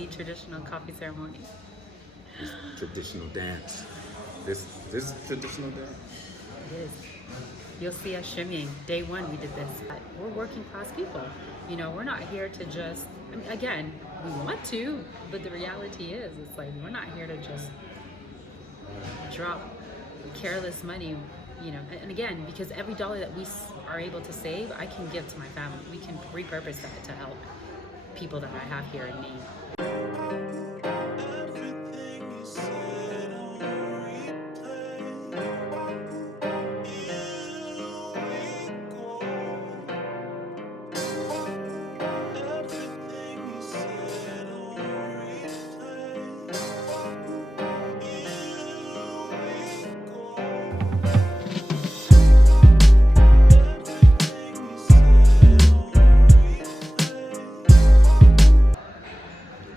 the traditional coffee ceremony. It's traditional dance. This is traditional dance. It is. You'll see us shimmying. Day one, we did this. We're working class people. You know, we're not here to just, I mean, again, we want to, but the reality is, it's like, we're not here to just drop careless money, you know. And again, because every dollar that we are able to save, I can give to my family. We can repurpose that to help people that I have here in need.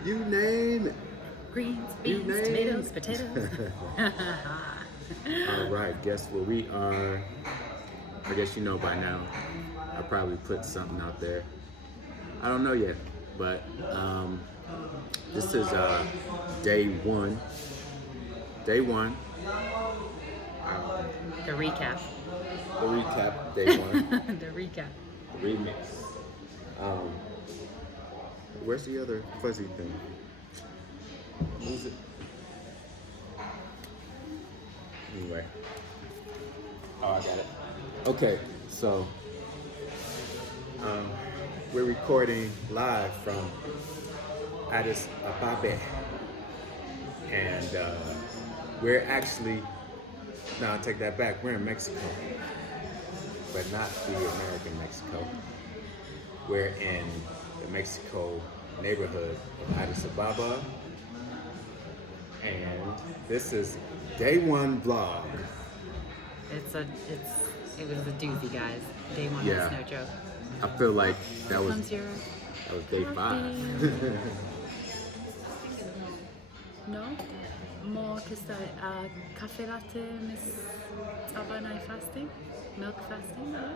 You name it. Greens, beans, tomatoes, potatoes. All right, guess where we are? I guess you know by now. I probably put something out there. I don't know yet, but this is day one. Day one. The recap. The recap, day one. The recap. The remix. Where's the other fuzzy thing? What is it? Anyway. Oh, I got it. Okay, so we're recording live from Addis Ababa. And we're actually, no, I take that back. We're in Mexico, but not the American Mexico. We're in the Mexico neighborhood of Addis Ababa, and this is day one vlog. It was a doozy, guys. Day one Yeah. was no joke. I feel like that was Comes your day 5. No? More cafe latte, Miss Tabanai fasting? Milk fasting? Yeah?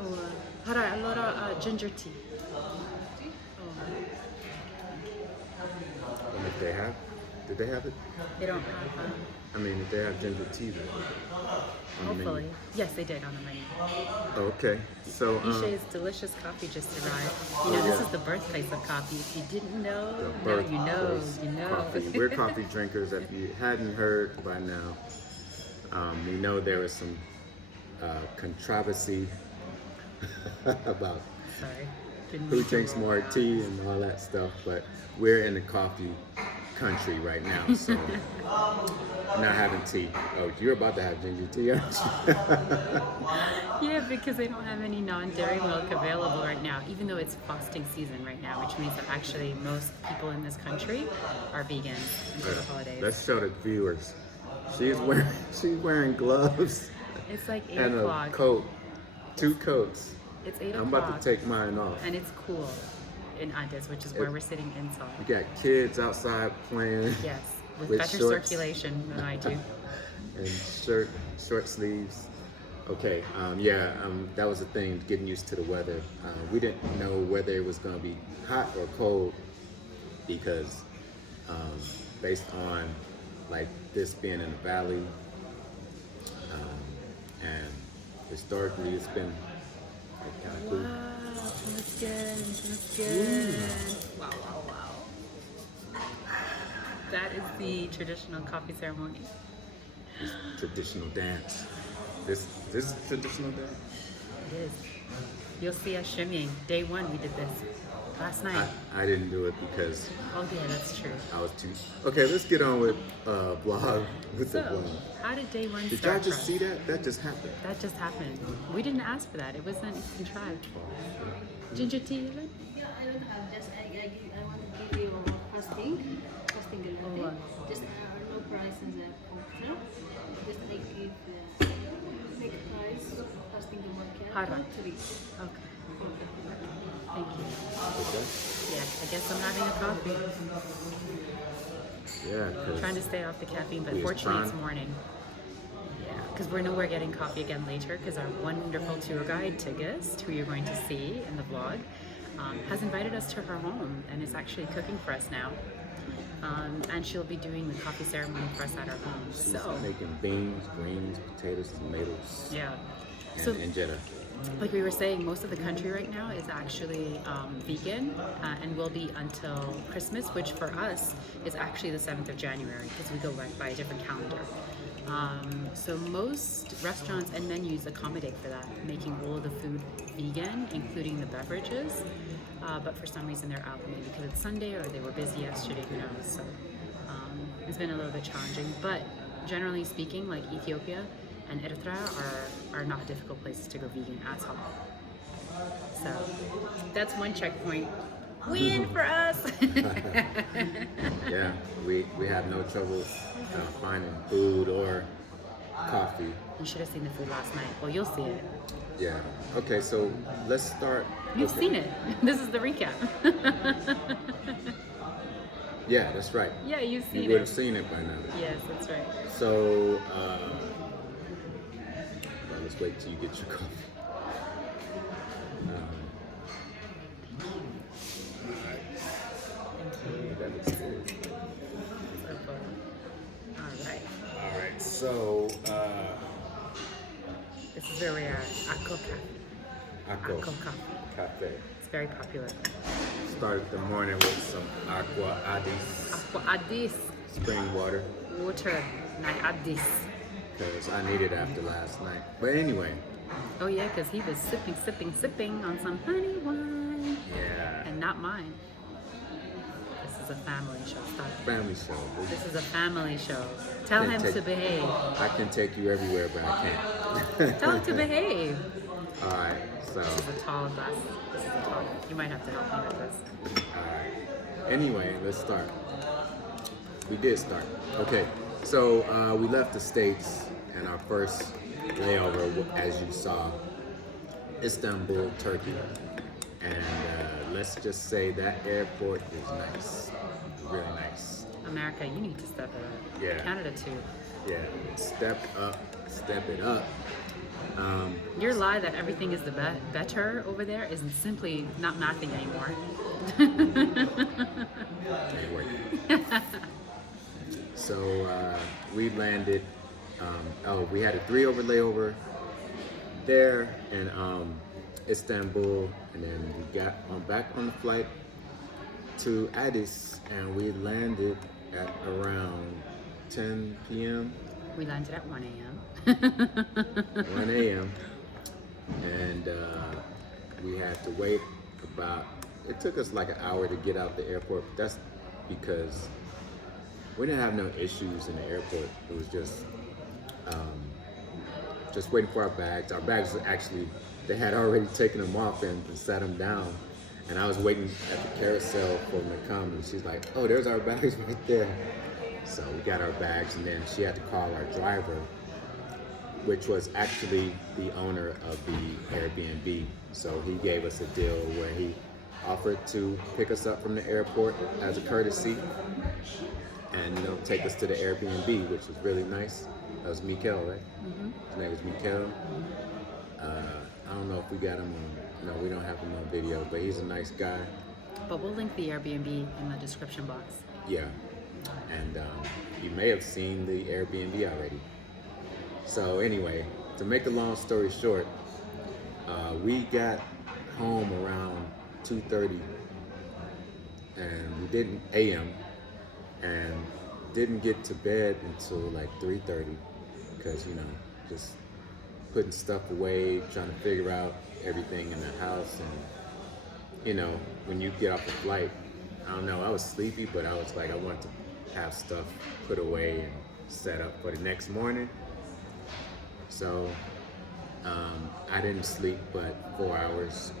Oh, allora ginger tea. And if they have, did they have it? They don't have, I mean, if they have ginger tea, then hopefully. Yes, they did on the menu. Okay, so Ishé's delicious coffee just arrived. You know, this is the birthplace of coffee. If you didn't know, the now you know, birthplace you know. Coffee. We're coffee drinkers. If you hadn't heard by now, we know there is some controversy about Sorry. who drinks more tea and all that stuff, but we're in the coffee country right now, so not having tea. Oh, you're about to have ginger tea, aren't you? Yeah, because they don't have any non-dairy milk available right now, even though it's fasting season right now, which means that actually most people in this country are vegan until the holidays. Let's show the viewers. She's wearing gloves It's like 8 and o'clock. a coat, 2 coats. It's 8 I'm o'clock. about to take mine off. And it's cool in Addis, which is where we're sitting inside. We got kids outside playing. Yes, with with better shorts. circulation than I do. And short sleeves. Okay, that was the thing, getting used to the weather. We didn't know whether it was going to be hot or cold because based on like this being in the valley, and historically it's been kind of cool. Wow, that's good. Wow, wow, wow. That is the traditional coffee ceremony. Traditional dance. This is traditional dance? It is. You'll see us shimmying. Day one, we did this. Last night. I didn't do it because Oh yeah, that's true. I was too... Okay, let's get on with vlog. With the So, vlog. how did day one Did start y'all just for see us? that? That just happened. That just happened. We didn't ask for that. It wasn't contrived. Ginger tea, even? Yeah, I don't have. Just I want to give you fasting Oh, latte. Just no price in the hotel. Just I give make price fasting mocha. Hara. 3. Okay. Thank you. Okay. Yeah, I guess I'm having a coffee. Yeah, because Trying to stay off the caffeine, but We was fortunately it's trying. morning. Yeah. because we're nowhere getting coffee again later, because our wonderful tour guide Tigist, who you're going to see in the vlog, has invited us to her home and is actually cooking for us now. And she'll be doing the coffee ceremony for us at our home. She's So making beans, greens, potatoes, tomatoes, yeah. and So injera. like we were saying, most of the country right now is actually vegan and will be until Christmas, which for us is actually the 7th of January because we go by a different calendar. So most restaurants and menus accommodate for that, making all of the food vegan, including the beverages. But for some reason they're out, maybe because it's Sunday or they were busy yesterday, who knows. So it's been a little bit challenging. But generally speaking, like Ethiopia and Eritrea are not difficult places to go vegan at all. So that's one checkpoint. Win for us! Yeah, we have no trouble finding food or coffee. You should have seen the food last night. Well, you'll see it. Yeah. Okay, so let's start. You've seen it. This is the recap. Yeah, that's right. Yeah, you've seen You would it. have seen it by now. Yes, that's right. So, well, let's wait till you get your coffee. That looks good. Alright. All right, so This is where we are at Akko Cafe. Akko Akko Cafe. Cafe. It's very popular. Started the morning with some aqua Addis Akko Addis. spring water Water. Not Addis. because I needed after last night. But anyway, Oh yeah, because he was sipping on some honey wine. yeah, And not mine. This is a family show. Stop. family show. This is a family show. Tell him to behave. I can take you everywhere, but I can't. Tell him to behave. All right, so This is a tall glass. This is a tall. You might have to help me with this. all right. Anyway, let's start. We did start. Okay, so we left the States, and our first layover, as you saw, Istanbul, Turkey. And let's just say that airport is nice, really nice. America, you need to step it up. Yeah. Canada too. Yeah, step it up. Your lie that everything is the better over there is simply not mathing anymore. Anyway. So we landed. We had a 3-hour layover there in Istanbul, and then we got back on the flight to Addis, and we landed at around 10 p.m. We landed at 1 a.m. 1 a.m. and we had to wait about. It took us like an hour to get out the airport. But that's because we didn't have no issues in the airport. It was just waiting for our bags. Our bags were actually, they had already taken them off and sat them down. And I was waiting at the carousel for them to come, and she's like, "Oh, there's our bags right there." So we got our bags, and then she had to call our driver, which was actually the owner of the Airbnb. So he gave us a deal where he offered to pick us up from the airport as a courtesy and take us to the Airbnb, which was really nice. That was Mikael, right? Mm-hmm. His name was Mikael. I don't know if we got him on, no, we don't have him on video, but he's a nice guy. But we'll link the Airbnb in the description box. Yeah, and you may have seen the Airbnb already. So anyway, to make a long story short, we got home around 2:30, and we didn't a.m. and didn't get to bed until like 3:30 because just putting stuff away, trying to figure out everything in the house, and when you get off the flight, I don't know, I was sleepy, but I was like, I wanted to have stuff put away and set up for the next morning. So I didn't sleep but 4 hours.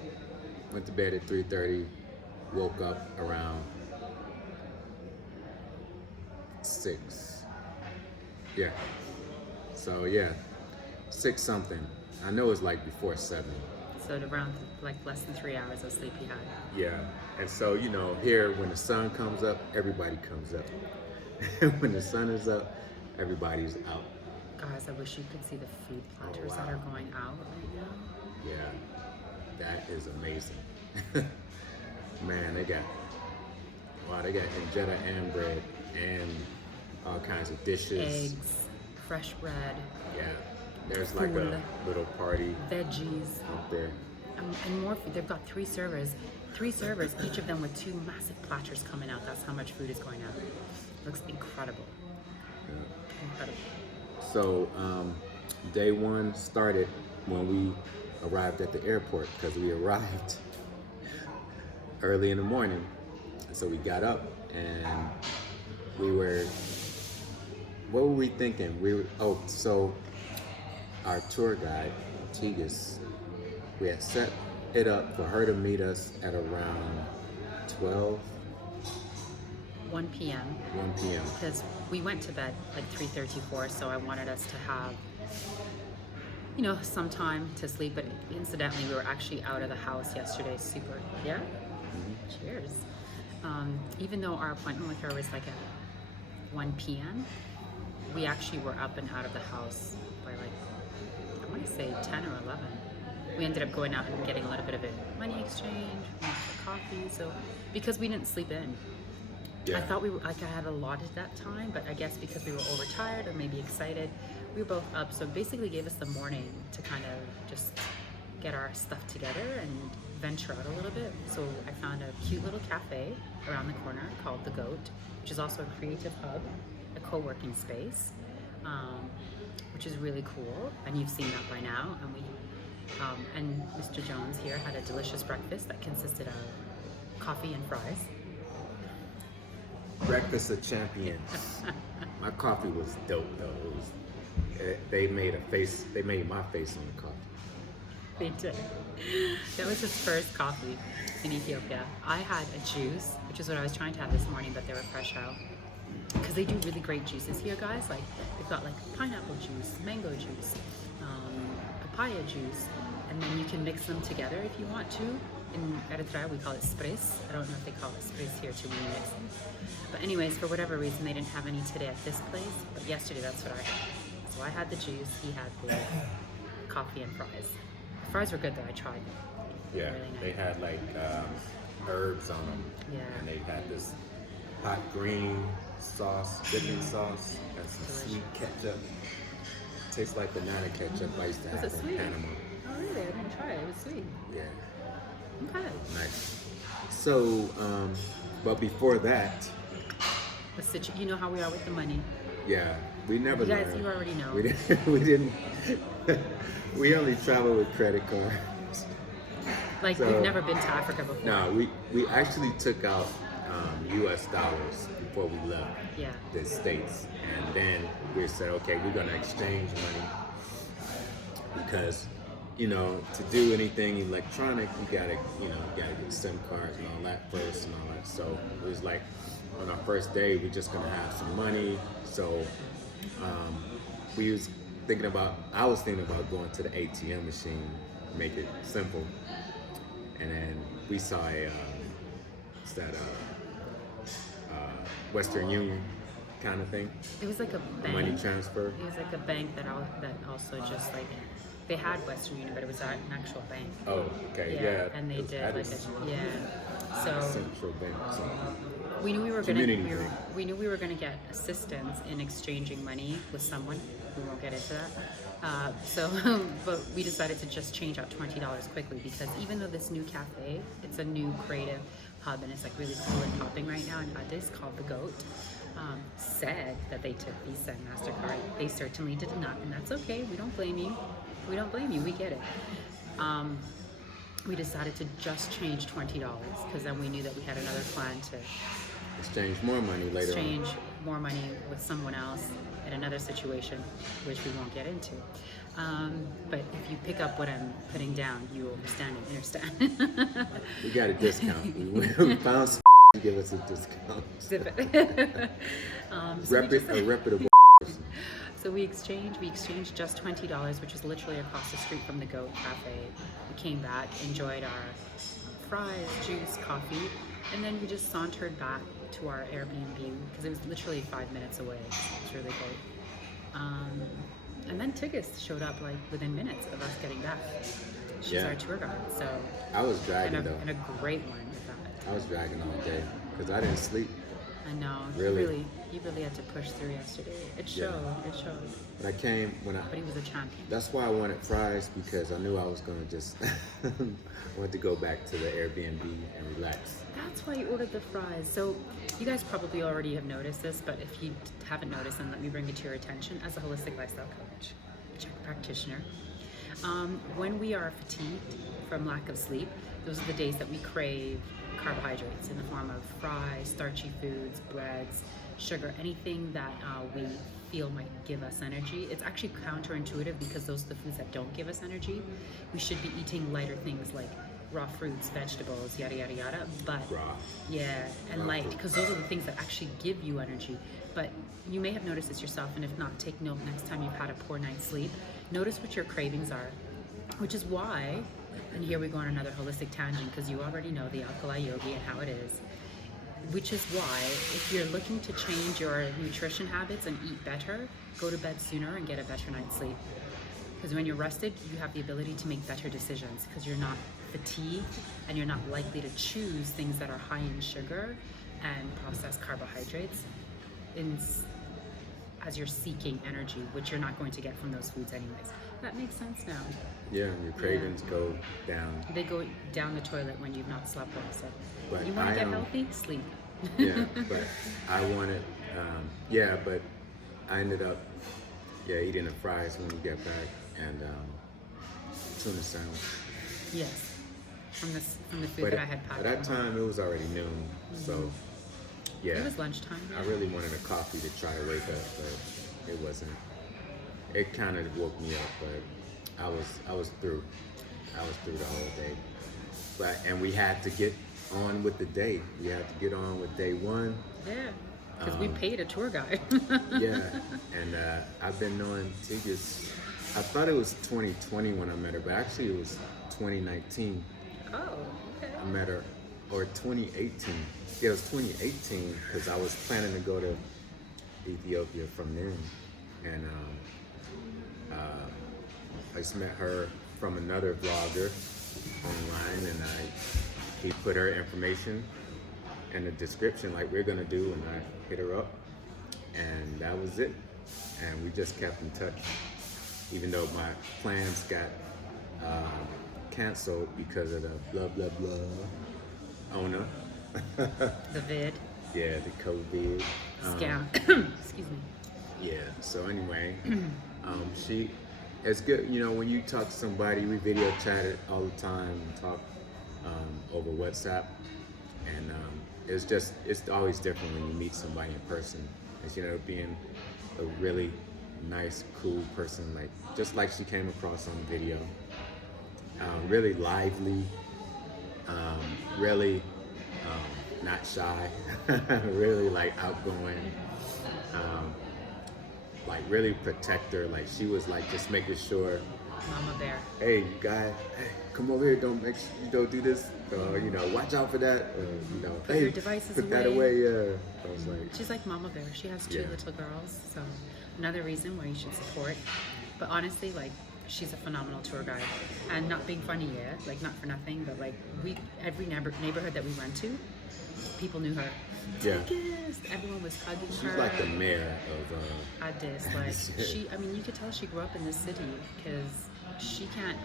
Went to bed at 3:30, woke up around 6. Yeah. So yeah, 6 something. I know it's like before 7. So at around like less than 3 hours of sleep you had. Yeah. And so, here when the sun comes up, everybody comes up. When the sun is up, everybody's out. Guys, I wish you could see the food platters that are going out right now. Yeah, that is amazing. Man, they got injera and bread and all kinds of dishes. Eggs, fresh bread, Yeah, there's like Food. a little party veggies, up there. and more food. They've got three servers, each of them with 2 massive platters coming out. That's how much food is going out. Looks incredible. Yeah. Incredible. So day one started when we arrived at the airport because we arrived early in the morning. So we got up and what were we thinking? So our tour guide, Tigis, we had set it up for her to meet us at around 1 p.m. 1 p.m. because we went to bed like 3:34, so I wanted us to have, some time to sleep. But incidentally, we were actually out of the house yesterday. Super, yeah. Cheers. Even though our appointment with her was like at 1 p.m., we actually were up and out of the house by like, I want to say 10 or 11. We ended up going out and getting a little bit of a money exchange, coffee. So because we didn't sleep in. Yeah. I thought I had allotted that time, but I guess because we were overtired or maybe excited, we were both up. So basically gave us the morning to kind of just get our stuff together and venture out a little bit. So I found a cute little cafe around the corner called The Goat, which is also a creative hub, a co-working space, which is really cool. And you've seen that by now. And Mr. Jones here had a delicious breakfast that consisted of coffee and fries. Breakfast of champions. My coffee was dope though. They made my face on the coffee. They did. That was his first coffee in Ethiopia. I had a juice, which is what I was trying to have this morning, but they were fresh out. Because they do really great juices here, guys. Like they've got like pineapple juice, mango juice, papaya juice, and then you can mix them together if you want to. In Eritrea, we call it spres. I don't know if they call it spres here too when you mix them. But anyways, for whatever reason, they didn't have any today at this place. But yesterday, that's what I had. So I had the juice. He had the coffee and fries. The fries were good though. I tried them. Yeah, Really nice. they had like herbs on them. Yeah. And they had this hot green sauce, dipping sauce, and some sweet ketchup. Tastes like banana ketchup I used to Was have it in sweet? Panama. Oh really? I didn't try it. It was sweet. Yeah, Okay. nice. So, but before that, You know how we are with the money. yeah, we never You guys, learned. you already know. We didn't. We only travel with credit cards. Like So- we've never been to Africa before. No, we actually took out U.S. dollars before we left Yeah. the States, and then we said, okay, we're gonna exchange money because, to do anything electronic, you gotta get SIM cards and all that first and all that. So it was like on our first day, we're just gonna have some money. So I was thinking about going to the ATM machine, make it simple, and then we saw Western Union kind of thing, It was like a bank. money transfer. It was like a bank that also just like they had Western Union, but it was an actual bank. Oh, okay, yeah. And they it was did like Addis So Central Bank. So. we knew we were Community gonna bank. we knew we were gonna get assistance in exchanging money with someone. We won't get into that. But we decided to just change out $20 quickly because even though this new cafe, it's a new creative hub and it's like really cool and popping right now in Addis called The Goat, said that they took Visa and MasterCard. They certainly did not, and that's okay. We don't blame you. We don't blame you. We get it. We decided to just change $20 because then we knew that we had another plan to Exchange more money later exchange more money with someone else in another situation, which we won't get into. But if you pick up what I'm putting down, you understand and understand. on. We got a discount. We found some to give us a discount. Zip it. A reputable person. So we exchanged just $20, which is literally across the street from the Goat Cafe. We came back, enjoyed our fries, juice, coffee, and then we just sauntered back to our Airbnb because it was literally 5 minutes away. It's really great. And then Tigis showed up like within minutes of us getting back. She's Yeah. our tour guide, so I was dragging though. and a great one at that. I was dragging all day because I didn't sleep. I know. Really? You really had to push through yesterday. It Yeah. showed. It showed. When I came, But he was a champion. that's why I wanted fries, because I knew I was gonna just want to go back to the Airbnb and relax. That's why you ordered the fries. So you guys probably already have noticed this, but if you haven't noticed, then let me bring it to your attention. As a holistic lifestyle coach, Czech practitioner, when we are fatigued from lack of sleep, those are the days that we crave carbohydrates in the form of fries, starchy foods, breads, sugar, anything that we feel might give us energy. It's actually counterintuitive because those are the foods that don't give us energy. We should be eating lighter things like raw fruits, vegetables, yada yada yada. But Raw. yeah, and Raw light, fruit. because those are the things that actually give you energy. But you may have noticed this yourself, and if not, take note next time you've had a poor night's sleep. Notice what your cravings are, which is why, and here we go on another holistic tangent, because you already know the Alkali Yogi and how it is, which is why if you're looking to change your nutrition habits and eat better, go to bed sooner and get a better night's sleep. Because when you're rested, you have the ability to make better decisions because you're not fatigued and you're not likely to choose things that are high in sugar and processed carbohydrates as you're seeking energy, which you're not going to get from those foods anyways. That makes sense now. Yeah, your cravings go down. They go down the toilet when you've not slept well. So But you want I to get am- healthy? Sleep. Yeah, but I wanted, but I ended up, eating the fries when we get back, and tuna sandwich. Yes. From the food But that I had packed. at that home. time, it was already noon, so yeah. It was lunchtime. I really wanted a coffee to try to wake up, but it wasn't. It kind of woke me up, but I was through. I was through the whole day. And we had to get on with the day. We had to get on with day one. Yeah. Because we paid a tour guide. Yeah, and I've been knowing Tigis. I thought it was 2020 when I met her, but actually it was 2019. Oh, okay. I met her, or 2018. Yeah, it was 2018 because I was planning to go to Ethiopia from then, and I just met her from another vlogger online, and he put her information in the description like we're gonna do, and I hit her up, and that was it. And we just kept in touch, even though my plans got canceled because of the blah blah blah owner. The vid. Yeah, the COVID Scam. Excuse me. Yeah. So anyway, it's good. You know, when you talk to somebody, we video chat it all the time and talk over WhatsApp, and it's always different when you meet somebody in person. As you know, being a really nice, cool person, just like she came across on video. Really lively, really not shy, really outgoing, really protector. She was just making sure, Mama bear. hey, you guys, hey, come over here, don't do this, watch out for that, Put hey, your devices put that away. away. I was like, She's like Mama Bear. She has two Yeah. little girls, so another reason why you should support. But honestly, she's a phenomenal tour guide. And not being funny, not for nothing, but every neighborhood that we went to, people knew her. Yeah. Tigis! Everyone was hugging she's her. like the mayor of, Addis, you could tell she grew up in this city because she can't.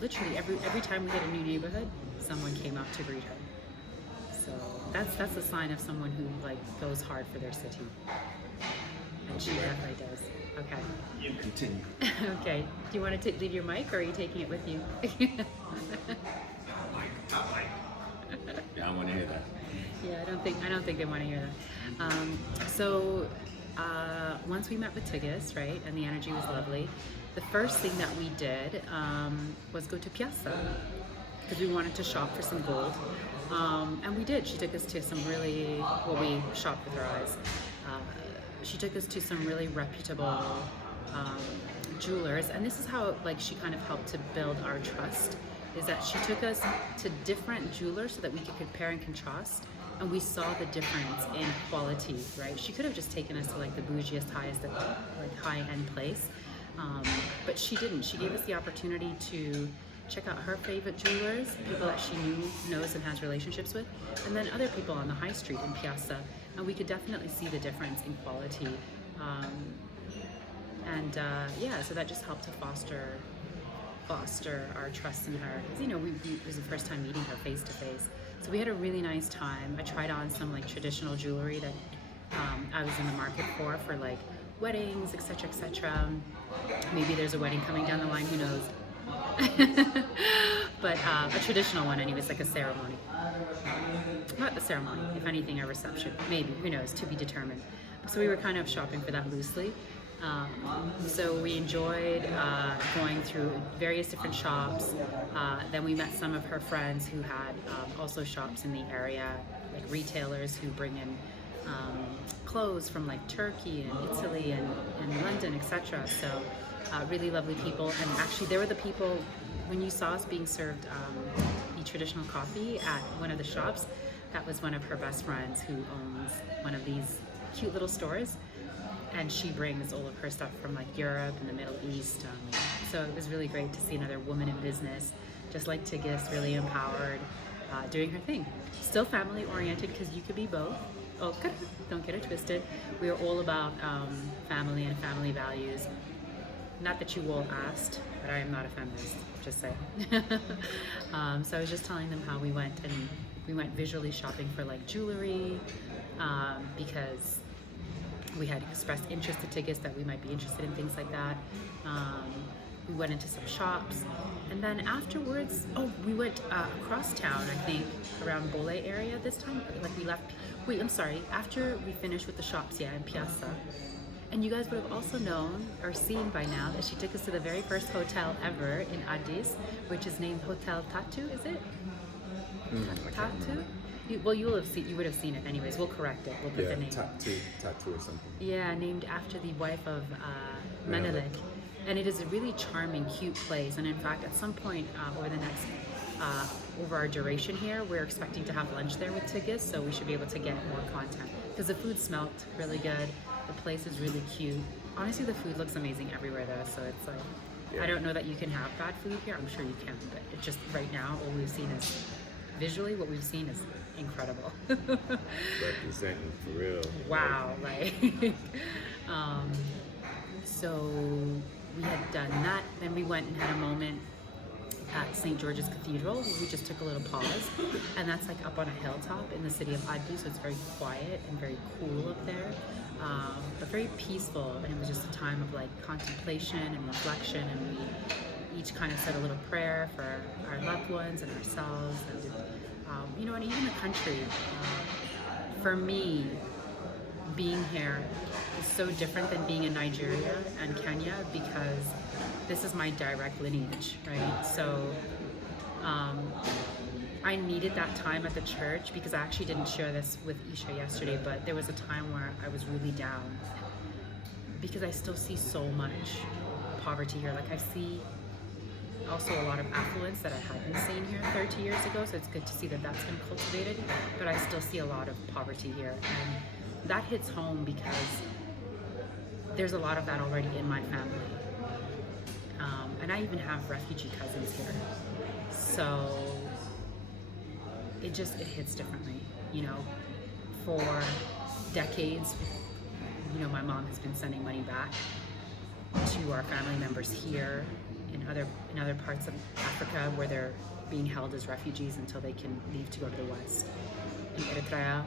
Literally every time we hit a new neighborhood, someone came up to greet her. So that's a sign of someone who goes hard for their city, and she definitely does. Okay. you continue. Okay. Do you want to leave your mic, or are you taking it with you? Yeah, I want to hear that. Yeah, I don't think they want to hear that. So once we met with Tigis, right, and the energy was lovely, the first thing that we did was go to Piazza because we wanted to shop for some gold, and we did. She took us to some we shopped with her eyes. She took us to some really reputable jewelers, and this is how she kind of helped to build our trust is that she took us to different jewelers so that we could compare and contrast, and we saw the difference in quality, right? She could have just taken us to like the bougiest, highest, like high-end place, but she didn't. She gave us the opportunity to check out her favorite jewelers, people that she knows and has relationships with, and then other people on the high street in Piazza, and we could definitely see the difference in quality. Yeah, so that just helped to foster our trust in her. Because, you know, it was the first time meeting her face to face. So we had a really nice time. I tried on some like traditional jewelry that I was in the market for like weddings, etc., etc. Maybe there's a wedding coming down the line, who knows? But a traditional one, anyways, like a ceremony. Not a ceremony, if anything, a reception. Maybe, who knows, to be determined. So we were kind of shopping for that loosely. So we enjoyed going through various different shops. Then we met some of her friends who had also shops in the area, like retailers who bring in clothes from like Turkey and Italy and London, etc. So really lovely people. And actually they were the people, when you saw us being served the traditional coffee at one of the shops, that was one of her best friends who owns one of these cute little stores. And she brings all of her stuff from like Europe and the Middle East. So it was really great to see another woman in business, just like Tigis, really empowered, doing her thing. Still family oriented, because you could be both. Oh, don't get it twisted. We are all about family and family values. Not that you all asked, but I am not a feminist, just saying. So I was just telling them how we went, and we went visually shopping for like jewelry, because we had expressed interest to Tigis that we might be interested in things like that. We went into some shops, and then afterwards, we went across town, I think, around Bole area this time. Like we left, wait, I'm sorry, after we finished with the shops, in Piazza. And you guys would have also known or seen by now that she took us to the very first hotel ever in Addis, which is named Hotel Tatu, is it? Tatu? You would have seen it anyways. We'll correct it. We'll put the name. Tattoo or something. Yeah, named after the wife of Menelik. And it is a really charming, cute place. And in fact, at some point over our duration here, we're expecting to have lunch there with Tigis, so we should be able to get more content. Because the food smelt really good. The place is really cute. Honestly, the food looks amazing everywhere though, so it's like, I don't know that you can have bad food here. I'm sure you can, but it just, right now, all we've seen is, visually, what we've seen is incredible. Representing for real. Wow, like, so we had done that. Then we went and had a moment at St. George's Cathedral. We just took a little pause, and that's like up on a hilltop in the city of Addis, so it's very quiet and very cool up there, but very peaceful. And it was just a time of like contemplation and reflection, and we each kind of said a little prayer for our loved ones and ourselves, and and even the country. For me, being here is so different than being in Nigeria and Kenya, because this is my direct lineage, right? So I needed that time at the church, because I actually didn't share this with Ishé yesterday, but there was a time where I was really down, because I still see so much poverty here. Like I see also a lot of affluence that I hadn't seen here 30 years ago, so it's good to see that that's been cultivated, but I still see a lot of poverty here, and that hits home because there's a lot of that already in my family, and I even have refugee cousins here, so it hits differently. For decades, my mom has been sending money back to our family members here in other parts of Africa, where they're being held as refugees until they can leave to go to the West. In Eritrea,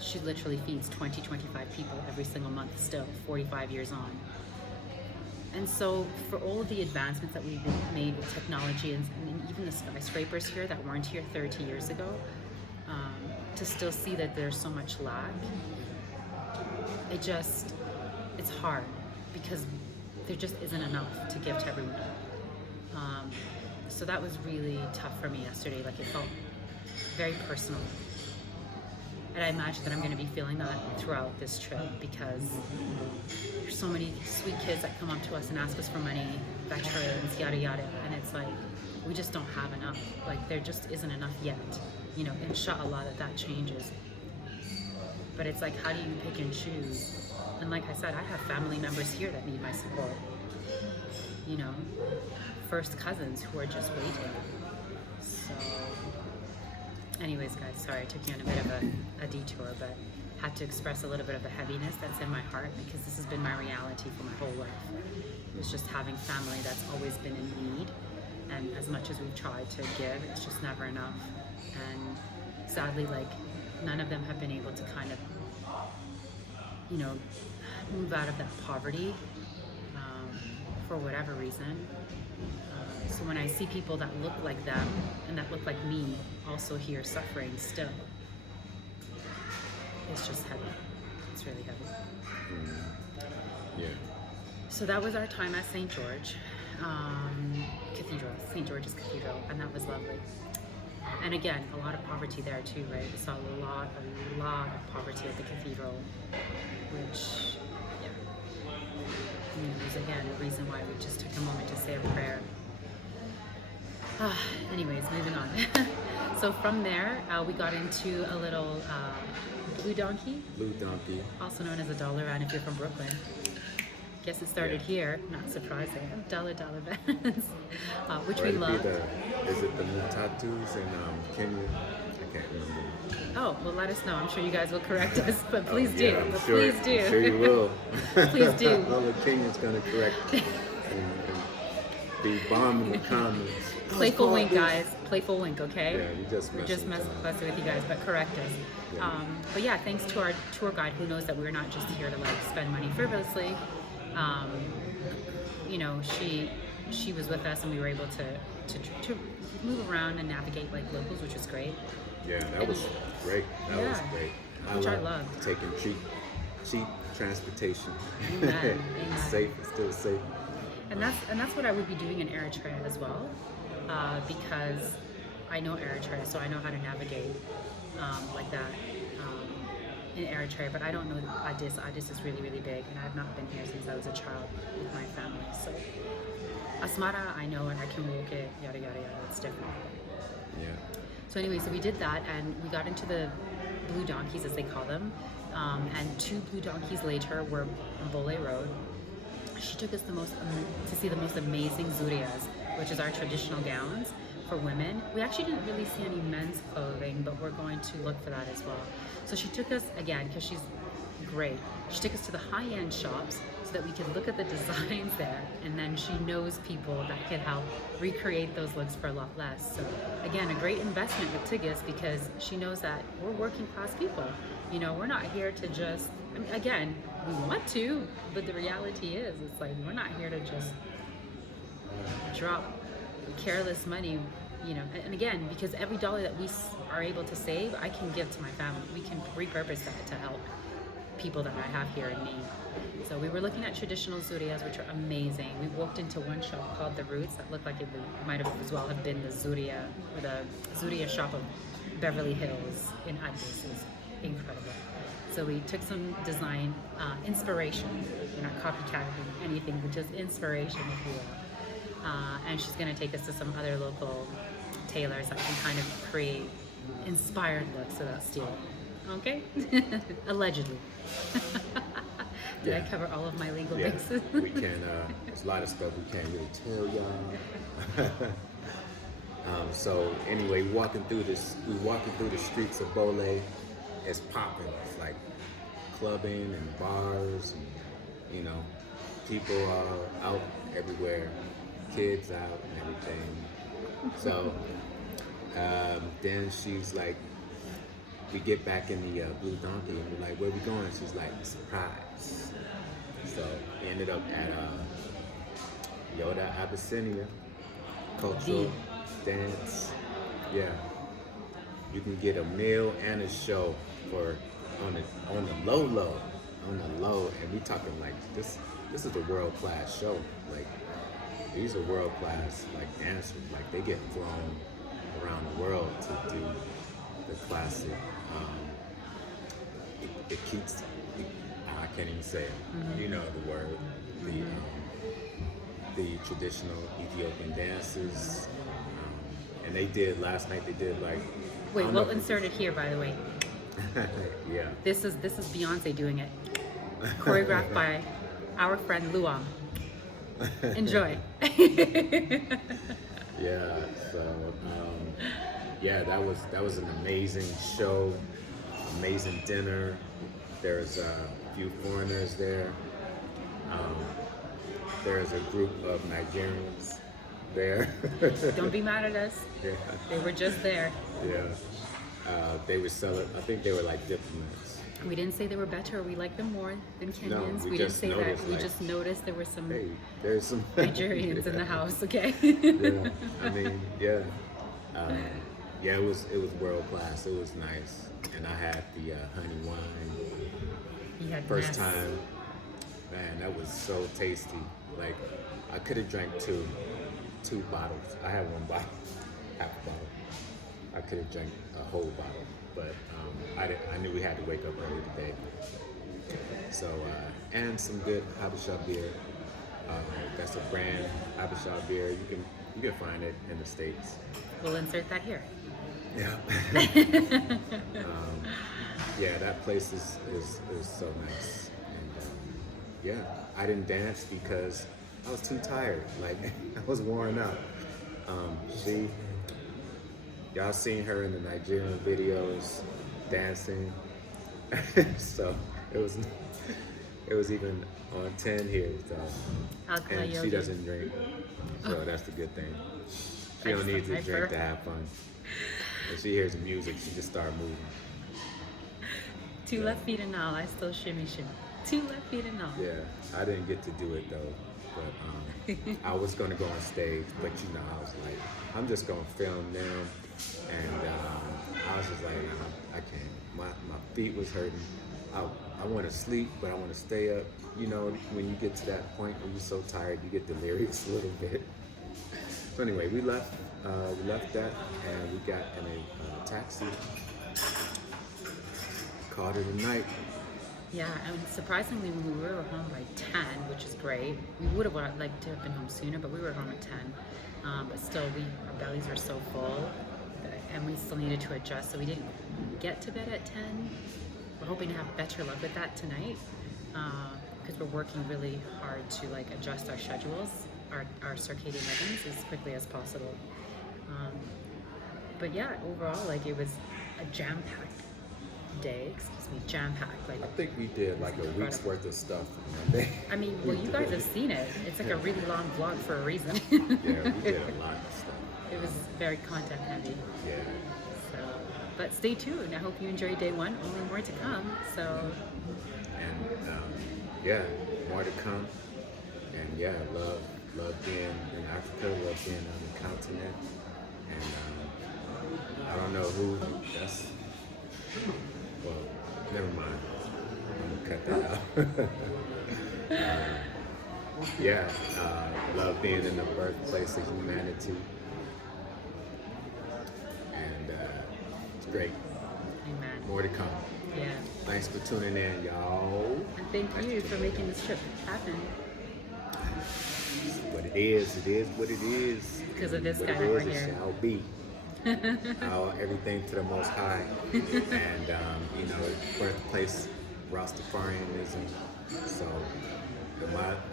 she literally feeds 20, 25 people every single month still, 45 years on. And so for all of the advancements that we've made with technology, and even the skyscrapers here that weren't here 30 years ago, to still see that there's so much lack, it's hard, because there just isn't enough to give to everyone. So that was really tough for me yesterday. Like, it felt very personal. And I imagine that I'm going to be feeling that throughout this trip because there's so many sweet kids that come up to us and ask us for money, veterans, yada yada, and it's like we just don't have enough. Like there just isn't enough yet. You know, inshallah that changes. But it's like, how do you pick and choose? And like I said, I have family members here that need my support. You know, first cousins who are just waiting. So, anyways, guys, sorry I took you on a bit of a detour, but had to express a little bit of the heaviness that's in my heart because this has been my reality for my whole life. It was just having family that's always been in need, and as much as we've tried to give, it's just never enough. And sadly, like, none of them have been able to kind of, you know, move out of that poverty for whatever reason. So when I see people that look like them and that look like me also here suffering still, it's just heavy. It's really heavy. Yeah. So that was our time at St. George Cathedral, St. George's Cathedral, and that was lovely. And again, a lot of poverty there too, right? We saw a lot of poverty at the cathedral, which, yeah, you know, was again the reason why we just took a moment to say a prayer. Anyways, moving on. So from there, we got into a little blue donkey. Blue donkey. Also known as a dollar run if you're from Brooklyn. Guess it started here, not surprising. Dollar vans, which we love. Is it the Mutatus in Kenya? I can't remember. Oh, well, let us know. I'm sure you guys will correct us, but please do. I'm But sure, please do. I'm sure you will. Please do. All the Kenyans going to correct and be bombing the comments. Playful wink, guys. Playful wink, okay? Yeah, you just We're just messing with you guys, but correct us. Yeah. But yeah, thanks to our tour guide who knows that we're not just here to like spend money frivolously. You know, she was with us and we were able to move around and navigate like locals, which was great. Yeah, that was great. That was great. Which I loved. Taking cheap transportation. Amen. Amen. It's safe. It's still safe. And that's what I would be doing in Eritrea as well, because I know Eritrea, so I know how to navigate like that in Eritrea. But I don't know Addis. Addis is really, really big, and I've not been here since I was a child with my family. So Asmara, I know, and I can walk it. Yada yada yada. It's different. Yeah. So anyway, so we did that, and we got into the blue donkeys, as they call them, and 2 blue donkeys later were on Bole Road. She took us to see the most amazing zuriyas, which is our traditional gowns for women. We actually didn't really see any men's clothing, but we're going to look for that as well. So she took us, again, because she's great, she took us to the high-end shops so that we could look at the designs there, and then she knows people that could help recreate those looks for a lot less. So again, a great investment with Tigis because she knows that we're working class people. You know, we're not here to just, I mean, again, we want to, but the reality is, it's like, we're not here to just drop careless money, you know, and again, because every dollar that we are able to save, I can give to my family. We can repurpose that to help people that I have here in need. So we were looking at traditional zuriyas, which are amazing. We walked into one shop called The Roots that looked like it might have as well have been the zuriya, or the zuriya shop of Beverly Hills in Addis. It was incredible. So we took some design inspiration. We're not copycatting anything, but just inspiration, if you will. And she's going to take us to some other local tailors that can kind of create inspired looks without stealing. Okay? Allegedly. Did I cover all of my legal bases? We can, there's a lot of stuff we can't really tell y'all. So anyway, we walking through the streets of Bole. It's popping. It's like clubbing and bars, and, you know, people are out everywhere, kids out and everything. So then she's like, we get back in the blue donkey and we're like, where we going? She's like, surprise. So we ended up at Abyssinia, cultural dance. Yeah, you can get a meal and a show for on the low, and we talking like this is a world class show. Like, these are world class like dancers. Like, they get flown around the world to do the classic it keeps. I can't even say it. You know the word. The traditional Ethiopian dances, and they did last night. They did like. Wait, we'll insert it here, by the way. Yeah. This is Beyonce doing it, choreographed by our friend Luang. Enjoy. Yeah. So yeah, that was an amazing show, amazing dinner. There's a few foreigners there. There's a group of Nigerians there. Don't be mad at us. Yeah. They were just there. Yeah. They were selling. I think they were like diplomats. We didn't say they were better or we liked them more than Kenyans. we we didn't just say that. noticed, We like, just noticed there were some Hey, there's some Nigerians in the house. Okay. Yeah. I mean, yeah. Yeah, it was world class. It was nice, and I had the honey wine. He had First mess. time, man, that was so tasty. Like, I could have drank two bottles. I had one bottle, half a bottle. I could have drank a whole bottle, but I knew we had to wake up early today. So, and some good Habesha beer. That's a brand, Habesha beer. You can find it in the States. We'll insert that here. Yeah. Yeah, that place is so nice. And yeah, I didn't dance because I was too tired. Like, I was worn out. Y'all seen her in the Nigerian videos dancing. So it was even on 10 here. So. Alkali And she Yogi. doesn't drink, so that's the good thing. She don't need to drink to have fun. If she hears the music, she just start moving. Two left feet and all. I still shimmy. Two left feet and all. Yeah, I didn't get to do it though, but I was gonna go on stage, but you know, I was like, I'm just gonna film them, and I was just like, I can't. My feet was hurting. I want to sleep, but I want to stay up. You know, when you get to that point where you're so tired, you get delirious a little bit. So anyway, we left that, and we got in a taxi. Called it a night. Yeah, and surprisingly, we were home by 10, which is great. We would have liked to have been home sooner, but we were home at 10. But still, our bellies were so full, and we still needed to adjust, so we didn't get to bed at 10. We're hoping to have better luck with that tonight, because we're working really hard to adjust our schedules, our circadian rhythms as quickly as possible. But yeah, overall, it was a jam-packed day. Jam-packed. I think we did a week's worth of stuff in one day. I mean, well, you guys have seen it. It's a really long vlog for a reason. Yeah, we did a lot of stuff. It was very content heavy. Yeah. So, but stay tuned. I hope you enjoyed day one. Only more to come. So. And yeah, more to come. And yeah, love being in Africa. Love being on the continent. And I don't know who. Well, never mind. I'm gonna cut that out. Yeah, love being in the birthplace of humanity, and it's great. Amen. More to come. Yeah. Thanks for tuning in, y'all. And thank you for making this trip happen. What it is what it is. Because of this what guy it over is, here. it shall be. Everything to the Most High, and birthplace Rastafarianism. So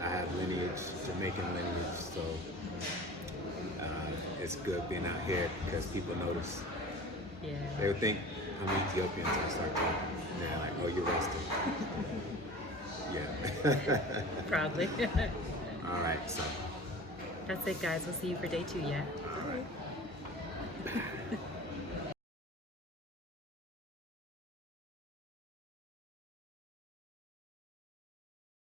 I have lineage, Jamaican lineage. So it's good being out here because people notice. Yeah. They would think I'm Ethiopian until I start talking. And they're like, "Oh, you're Rasta." Yeah. Proudly. All right. So That's it, guys. We'll see you for day 2. Yeah. all right.